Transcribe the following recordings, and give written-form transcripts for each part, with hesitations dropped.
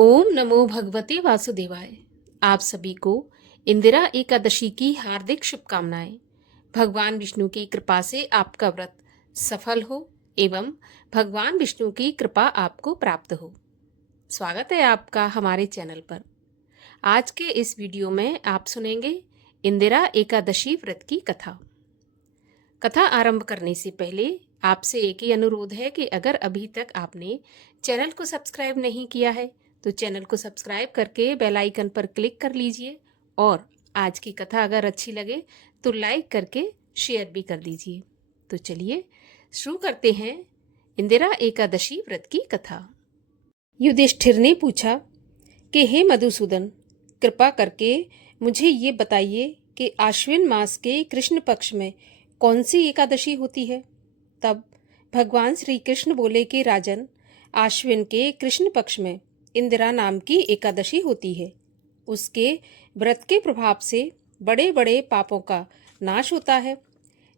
ओम नमो भगवते वासुदेवाय। आप सभी को इंदिरा एकादशी की हार्दिक शुभकामनाएं। भगवान विष्णु की कृपा से आपका व्रत सफल हो एवं भगवान विष्णु की कृपा आपको प्राप्त हो। स्वागत है आपका हमारे चैनल पर। आज के इस वीडियो में आप सुनेंगे इंदिरा एकादशी व्रत की कथा। कथा आरंभ करने से पहले आपसे एक ही अनुरोध है कि अगर अभी तक आपने चैनल को सब्सक्राइब नहीं किया है तो चैनल को सब्सक्राइब करके बेल आइकन पर क्लिक कर लीजिए और आज की कथा अगर अच्छी लगे तो लाइक करके शेयर भी कर दीजिए। तो चलिए शुरू करते हैं इंदिरा एकादशी व्रत की कथा। युधिष्ठिर ने पूछा कि हे मधुसूदन, कृपा करके मुझे ये बताइए कि आश्विन मास के कृष्ण पक्ष में कौन सी एकादशी होती है। तब भगवान श्री कृष्ण बोले कि राजन, आश्विन के कृष्ण पक्ष में इंदिरा नाम की एकादशी होती है। उसके व्रत के प्रभाव से बड़े बड़े पापों का नाश होता है।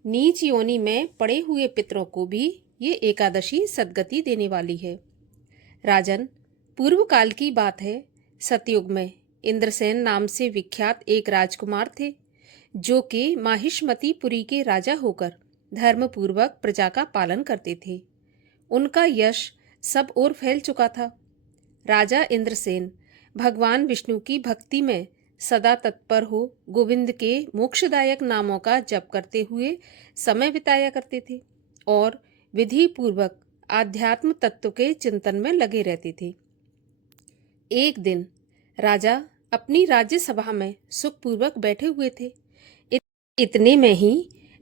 नीच योनि में पड़े हुए पितरों को भी ये एकादशी सद्गति देने वाली है। राजन, पूर्व काल की बात है। सतयुग में इंद्रसेन नाम से विख्यात एक राजकुमार थे, जो कि माहिष्मतीपुरी के राजा होकर धर्मपूर्वक प्रजा का पालन करते थे। उनका यश सब ओर फैल चुका था। राजा इंद्रसेन भगवान विष्णु की भक्ति में सदा तत्पर हो गोविंद के मोक्षदायक नामों का जप करते हुए समय बिताया करते थे और विधि पूर्वक आध्यात्म तत्व के चिंतन में लगे रहते थे। एक दिन राजा अपनी राज्यसभा में सुखपूर्वक बैठे हुए थे। इतने में ही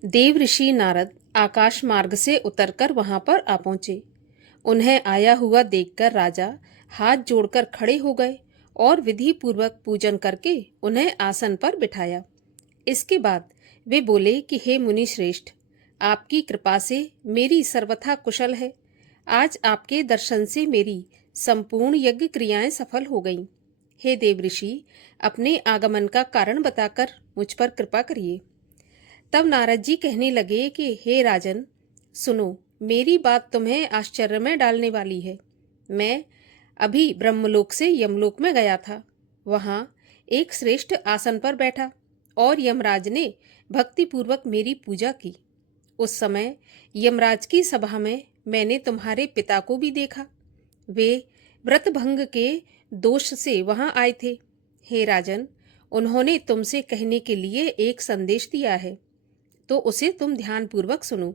देव ऋषि नारद आकाश मार्ग से उतरकर वहां पर आ पहुंचे। उन्हें आया हुआ देखकर राजा हाथ जोड़कर खड़े हो गए और विधि पूर्वक पूजन करके उन्हें आसन पर बिठाया। इसके बाद वे बोले कि हे मुनि श्रेष्ठ, आपकी कृपा से मेरी सर्वथा कुशल है। आज आपके दर्शन से मेरी संपूर्ण यज्ञ क्रियाएं सफल हो गईं। हे देव ऋषि, अपने आगमन का कारण बताकर मुझ पर कृपा करिए। तब नारद जी कहने लगे कि हे राजन, सुनो, मेरी बात तुम्हें आश्चर्य में डालने वाली है। मैं अभी ब्रह्मलोक से यमलोक में गया था। वहां एक श्रेष्ठ आसन पर बैठा और यमराज ने भक्तिपूर्वक मेरी पूजा की। उस समय यमराज की सभा में मैंने तुम्हारे पिता को भी देखा। वे व्रत भंग के दोष से वहां आए थे। हे राजन, उन्होंने तुमसे कहने के लिए एक संदेश दिया है, तो उसे तुम ध्यानपूर्वक सुनो।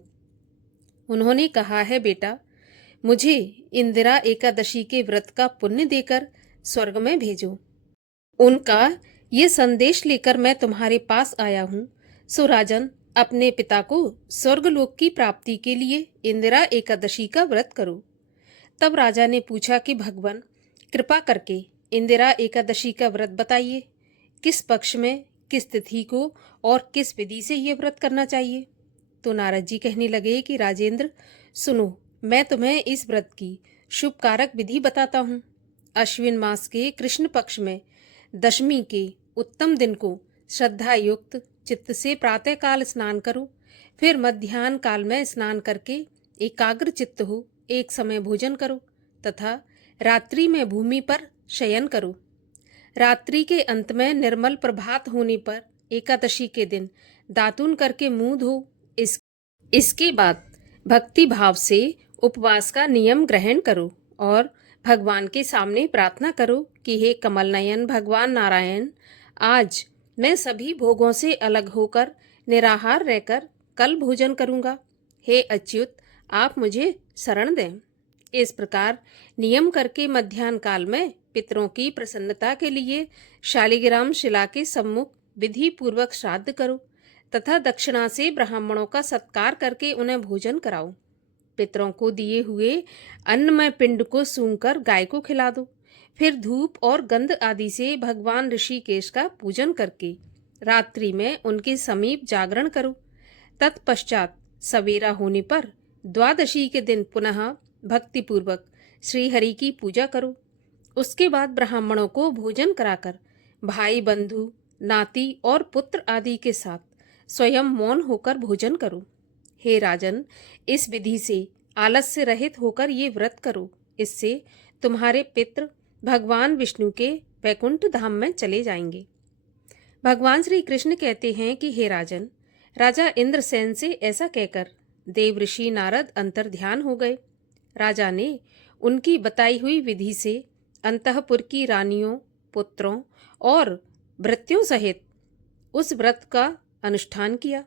उन्होंने कहा है, बेटा, मुझे इंदिरा एकादशी के व्रत का पुण्य देकर स्वर्ग में भेजो। उनका ये संदेश लेकर मैं तुम्हारे पास आया हूँ। सो राजन, अपने पिता को स्वर्गलोक की प्राप्ति के लिए इंदिरा एकादशी का व्रत करो। तब राजा ने पूछा कि भगवान, कृपा करके इंदिरा एकादशी का व्रत बताइए। किस पक्ष में, किस तिथि को और किस विधि से ये व्रत करना चाहिए। तो नारद जी कहने लगे कि राजेंद्र, सुनो, मैं तुम्हें इस व्रत की शुभ कारक विधि बताता हूँ। अश्विन मास के कृष्ण पक्ष में दशमी के उत्तम दिन को श्रद्धा युक्त चित्त से प्रातः काल स्नान करो। फिर मध्याह्न काल में स्नान करके एकाग्र चित्त हो एक समय भोजन करो तथा रात्रि में भूमि पर शयन करो। रात्रि के अंत में निर्मल प्रभात होने पर एकादशी के दिन दातून करके मुंह धो। इसके बाद भक्ति भाव से उपवास का नियम ग्रहण करो और भगवान के सामने प्रार्थना करो कि हे कमल नयन भगवान नारायण, आज मैं सभी भोगों से अलग होकर निराहार रहकर कल भोजन करूंगा। हे अच्युत, आप मुझे शरण दें। इस प्रकार नियम करके मध्याह्न काल में पितरों की प्रसन्नता के लिए शालिग्राम शिला के सम्मुख विधि पूर्वक श्राद्ध करो तथा दक्षिणा से ब्राह्मणों का सत्कार करके उन्हें भोजन कराओ। पितरों को दिए हुए अन्नमय पिंड को सूंघकर गाय को खिला दो। फिर धूप और गंध आदि से भगवान ऋषिकेश का पूजन करके रात्रि में उनके समीप जागरण करो। तत्पश्चात सवेरा होने पर द्वादशी के दिन पुनः भक्तिपूर्वक श्रीहरि की पूजा करो। उसके बाद ब्राह्मणों को भोजन कराकर भाई बंधु नाती और पुत्र आदि के साथ स्वयं मौन होकर भोजन करो। हे राजन, इस विधि से आलस्य रहित होकर ये व्रत करो। इससे तुम्हारे पितृ भगवान विष्णु के वैकुंठ धाम में चले जाएंगे। भगवान श्री कृष्ण कहते हैं कि हे राजन, राजा इंद्रसेन से ऐसा कहकर देव ऋषि नारद अंतर्ध्यान हो गए। राजा ने उनकी बताई हुई विधि से अंतःपुर की रानियों, पुत्रों और भृत्यों सहित उस व्रत का अनुष्ठान किया।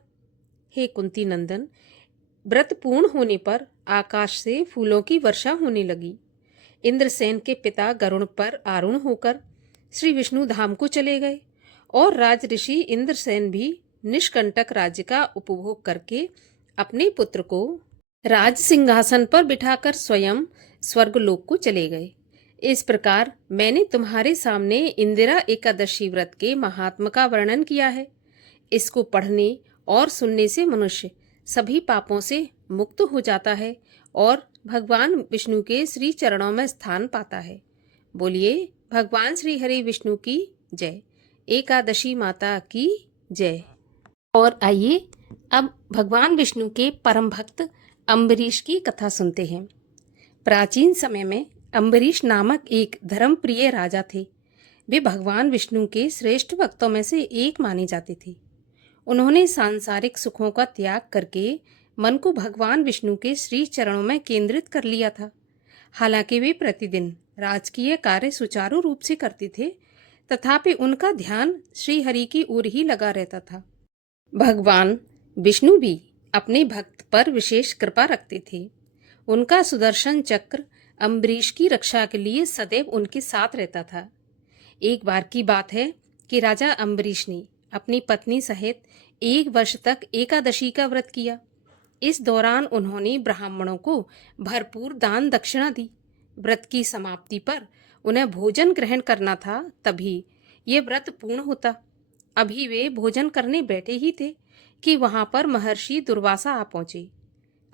हे कुंती नंदन, व्रत पूर्ण होने पर आकाश से फूलों की वर्षा होने लगी। इंद्रसेन के पिता गरुड़ पर आरूढ़ होकर श्री विष्णु धाम को चले गए और राज ऋषि इंद्रसेन भी निष्कंटक राज्य का उपभोग करके अपने पुत्र को राज सिंहासन पर बिठाकर स्वयं स्वर्गलोक को चले गए। इस प्रकार मैंने तुम्हारे सामने इंदिरा एकादशी व्रत के महात्म का वर्णन किया है। इसको पढ़ने और सुनने से मनुष्य सभी पापों से मुक्त हो जाता है और भगवान विष्णु के श्री चरणों में स्थान पाता है। बोलिए भगवान श्री हरि विष्णु की जय, एकादशी माता की जय। और आइए अब भगवान विष्णु के परम भक्त अम्बरीश की कथा सुनते हैं। प्राचीन समय में अम्बरीश नामक एक धर्मप्रिय राजा थे। वे भगवान विष्णु के श्रेष्ठ भक्तों में से एक माने जाते थे। उन्होंने सांसारिक सुखों का त्याग करके मन को भगवान विष्णु के श्री चरणों में केंद्रित कर लिया था। हालांकि वे प्रतिदिन राजकीय कार्य सुचारू रूप से करते थे, तथापि उनका ध्यान श्री हरि की ओर ही लगा रहता था। भगवान विष्णु भी अपने भक्त पर विशेष कृपा रखते थे। उनका सुदर्शन चक्र अम्बरीश की रक्षा के लिए सदैव उनके साथ रहता था। एक बार की बात है कि राजा अम्बरीश ने अपनी पत्नी सहित 1 वर्ष तक एकादशी का व्रत किया। इस दौरान उन्होंने ब्राह्मणों को भरपूर दान दक्षिणा दी। व्रत की समाप्ति पर उन्हें भोजन ग्रहण करना था, तभी ये व्रत पूर्ण होता। अभी वे भोजन करने बैठे ही थे कि वहां पर महर्षि दुर्वासा आ पहुंचे।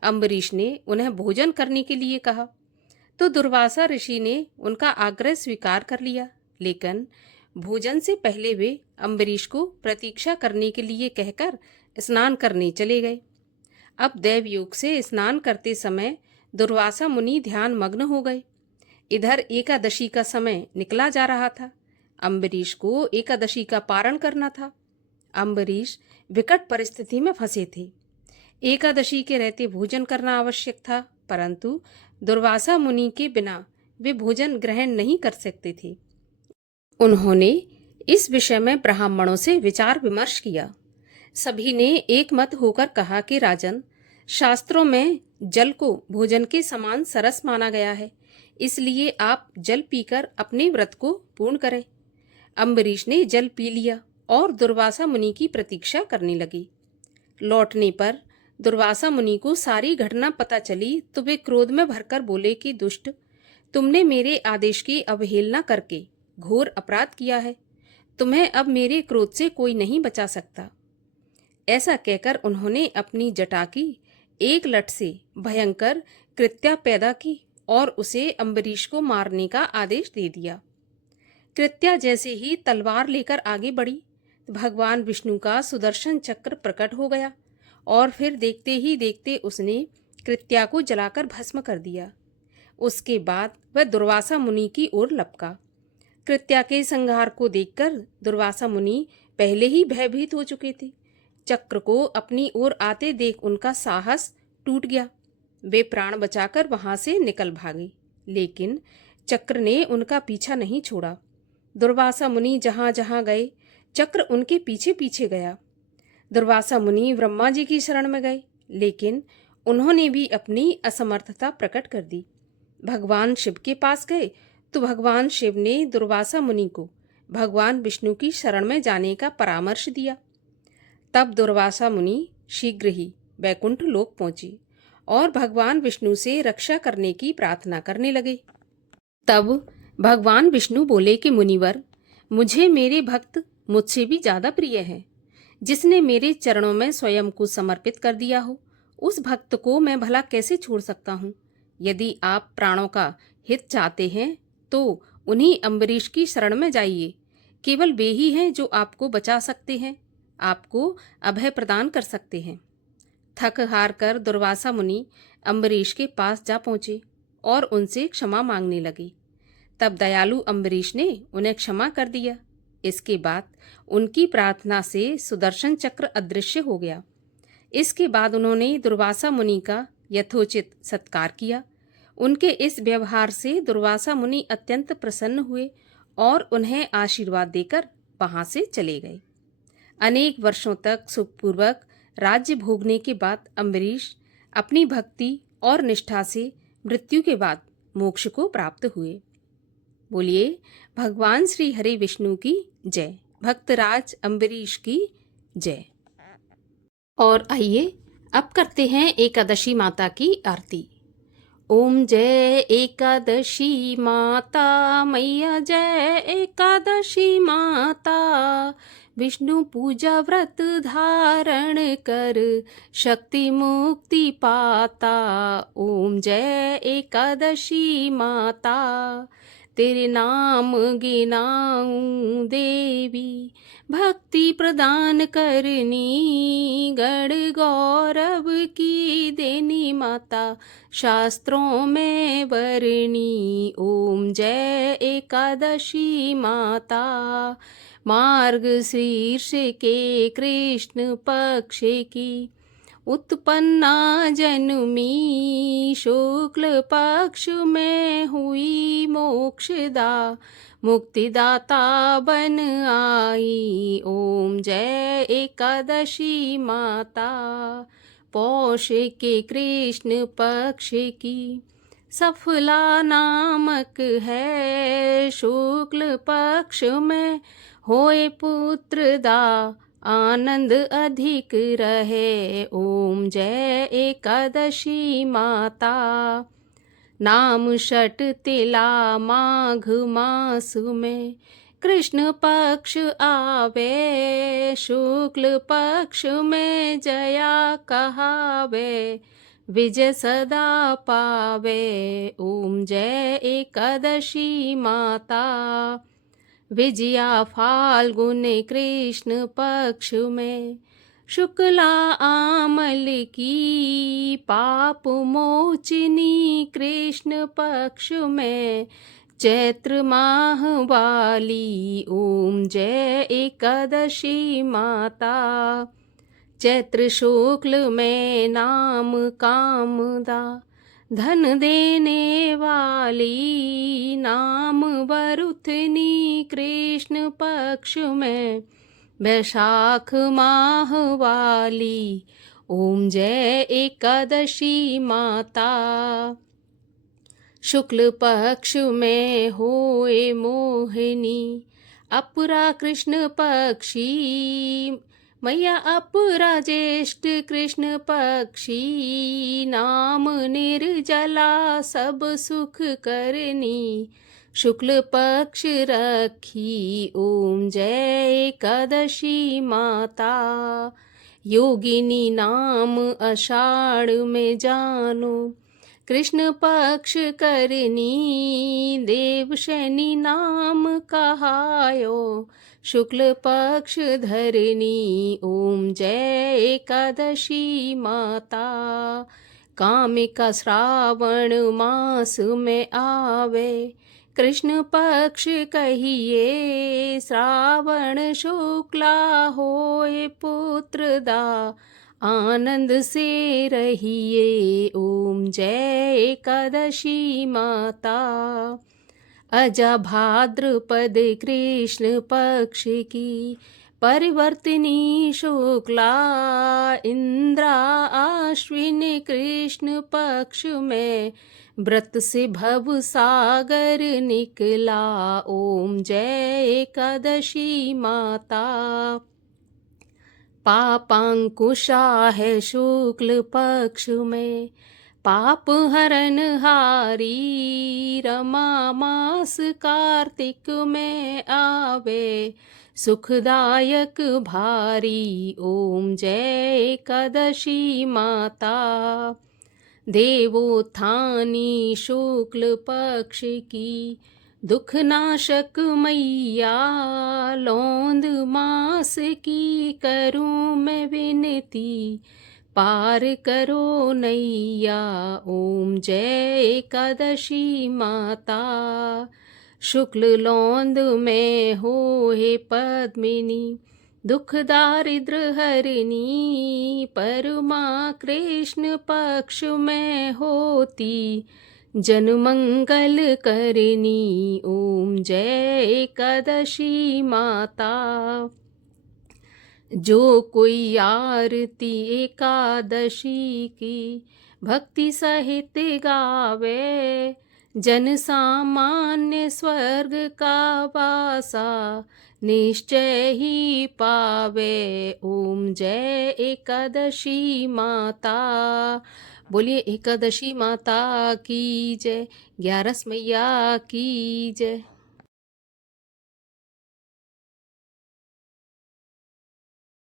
अम्बरीश ने उन्हें भोजन करने के लिए कहा तो दुर्वासा ऋषि ने उनका आग्रह स्वीकार कर लिया, लेकिन भोजन से पहले वे अम्बरीश को प्रतीक्षा करने के लिए कहकर स्नान करने चले गए। अब दैव योग से स्नान करते समय दुर्वासा मुनि ध्यान मग्न हो गए। इधर एकादशी का समय निकला जा रहा था। अम्बरीश को एकादशी का पारण करना था। अम्बरीश विकट परिस्थिति में फंसे थे। एकादशी के रहते भोजन करना आवश्यक था, परंतु दुर्वासा मुनि के बिना वे भोजन ग्रहण नहीं कर सकते थे। उन्होंने इस विषय में ब्राह्मणों से विचार विमर्श किया। सभी ने एक मत होकर कहा कि राजन, शास्त्रों में जल को भोजन के समान सरस माना गया है, इसलिए आप जल पीकर अपने व्रत को पूर्ण करें। अम्बरीश ने जल पी लिया और दुर्वासा मुनि की प्रतीक्षा करने लगे। लौटने पर दुर्वासा मुनि को सारी घटना पता चली तो वे क्रोध में भरकर बोले कि दुष्ट, तुमने मेरे आदेश की अवहेलना करके घोर अपराध किया है। तुम्हें अब मेरे क्रोध से कोई नहीं बचा सकता। ऐसा कहकर उन्होंने अपनी जटा की एक लठ से भयंकर कृत्या पैदा की और उसे अम्बरीश को मारने का आदेश दे दिया। कृत्या जैसे ही तलवार लेकर आगे बढ़ी, भगवान विष्णु का सुदर्शन चक्र प्रकट हो गया और फिर देखते ही देखते उसने कृत्या को जलाकर भस्म कर दिया। उसके बाद वह दुर्वासा मुनि की ओर लपका। कृत्या के संहार को देखकर दुर्वासा मुनि पहले ही भयभीत हो चुके थे। चक्र को अपनी ओर आते देख उनका साहस टूट गया। वे प्राण बचाकर वहां से निकल भागे, लेकिन चक्र ने उनका पीछा नहीं छोड़ा। दुर्वासा मुनि जहां जहां गए, चक्र उनके पीछे पीछे गया। दुर्वासा मुनि ब्रह्मा जी की शरण में गए, लेकिन उन्होंने भी अपनी असमर्थता प्रकट कर दी। भगवान शिव के पास गए तो भगवान शिव ने दुर्वासा मुनि को भगवान विष्णु की शरण में जाने का परामर्श दिया। तब दुर्वासा मुनि शीघ्र ही वैकुंठ लोक पहुंचे और भगवान विष्णु से रक्षा करने की प्रार्थना करने लगे। तब भगवान विष्णु बोले कि मुनिवर, मुझे मेरे भक्त मुझसे भी ज्यादा प्रिय है। जिसने मेरे चरणों में स्वयं को समर्पित कर दिया हो, उस भक्त को मैं भला कैसे छोड़ सकता हूँ। यदि आप प्राणों का हित चाहते हैं तो उन्हीं अम्बरीश की शरण में जाइए। केवल वे ही हैं जो आपको बचा सकते हैं, आपको अभय प्रदान कर सकते हैं। थक हार कर दुर्वासा मुनि अम्बरीश के पास जा पहुंचे और उनसे क्षमा मांगने लगे। तब दयालु अम्बरीश ने उन्हें क्षमा कर दिया। इसके बाद उनकी प्रार्थना से सुदर्शन चक्र अदृश्य हो गया। इसके बाद उन्होंने दुर्वासा मुनि का यथोचित सत्कार किया। उनके इस व्यवहार से दुर्वासा मुनि अत्यंत प्रसन्न हुए और उन्हें आशीर्वाद देकर वहां से चले गए। अनेक वर्षों तक सुखपूर्वक राज्य भोगने के बाद अम्बरीश अपनी भक्ति और निष्ठा से मृत्यु के बाद मोक्ष को प्राप्त हुए। बोलिए भगवान श्री हरि विष्णु की जय, भक्तराज अम्बरीश की जय। और आइए अब करते हैं एकादशी माता की आरती। ओम जय एकादशी माता मैया, जय एकादशी माता। विष्णु पूजा व्रत धारण कर शक्ति मुक्ति पाता। ओम जय एकादशी माता, तेरे नाम गिनाऊं देवी, भक्ति प्रदान करनी, गण गौरव की देनी माता, शास्त्रों में वर्णी। ओम जय एकादशी माता, मार्ग शीर्ष के कृष्ण पक्ष की उत्पन्ना जन्मी, शुक्ल पक्ष में हुई मोक्षदा, मुक्तिदाता बन आई। ओम जय एकादशी माता, पौष के कृष्ण पक्ष की सफला नामक है, शुक्ल पक्ष में होए पुत्र दा, आनंद अधिक रहे। ओम जय एकादशी माता, नाम षट तिला माघ मास में कृष्ण पक्ष आवे, शुक्ल पक्ष में जया कहावे, विजय सदा पावे। ओम जय एकादशी माता, विजया फाल्गुन कृष्ण पक्ष में, शुक्ला आमल की पाप मोचिनी कृष्ण पक्ष में, चैत्र माह वाली। ओम जय एकादशी माता, चैत्र शुक्ल में नाम कामदा, धन देने वाली, नाम वरुथनी कृष्ण पक्ष में, वैशाख माह वाली। ओम जय एकादशी माता, शुक्ल पक्ष में होए मोहिनी, अपरा कृष्ण पक्षी मैया, अपरा ज्येष्ठ कृष्ण पक्षी, नाम निर्जला सब सुख करनी, शुक्ल पक्ष रखी। ओम जय एकादशी माता, योगिनी नाम आषाढ़ में जानो, कृष्ण पक्ष करनी, देवशैनी नाम कहायो, शुक्ल पक्ष धरनी। ओम जय एकादशी माता, कामिका श्रावण मास में आवे, कृष्ण पक्ष कहिए, श्रावण शुक्ला होए पुत्र दा, आनंद से रहिए। ओम जय एकादशी माता, अजा भाद्रपद कृष्ण पक्ष की परिवर्तनी, शुक्ला इंद्रा आश्विन कृष्ण पक्ष में, व्रत से भव सागर निकला। ओम जय एकादशी माता, पापांकुशा है शुक्ल पक्ष में, पाप हरन हारी, रमा मास कार्तिक में आवे, सुखदायक भारी। ओम जय एकादशी माता, देवोत्थानी शुक्ल पक्ष की, दुख नाशक मैया, लौंद मास की करूं मैं विनती, पार करो नैया। ओम जय एकादशी माता, शुक्ल लौंद में हो हे पद्मिनी, दुख दारिद्र हरिणी। परमा कृष्ण पक्ष में होती, जन मंगल करनी। ओम जय एकादशी माता। जो कोई आरती एकादशी की भक्ति सहित गावे, जन सामान्य स्वर्ग का वासा निश्चय ही पावे। ओम जय एकादशी माता। बोलिए एकादशी माता की जय, 11 मैया की जय।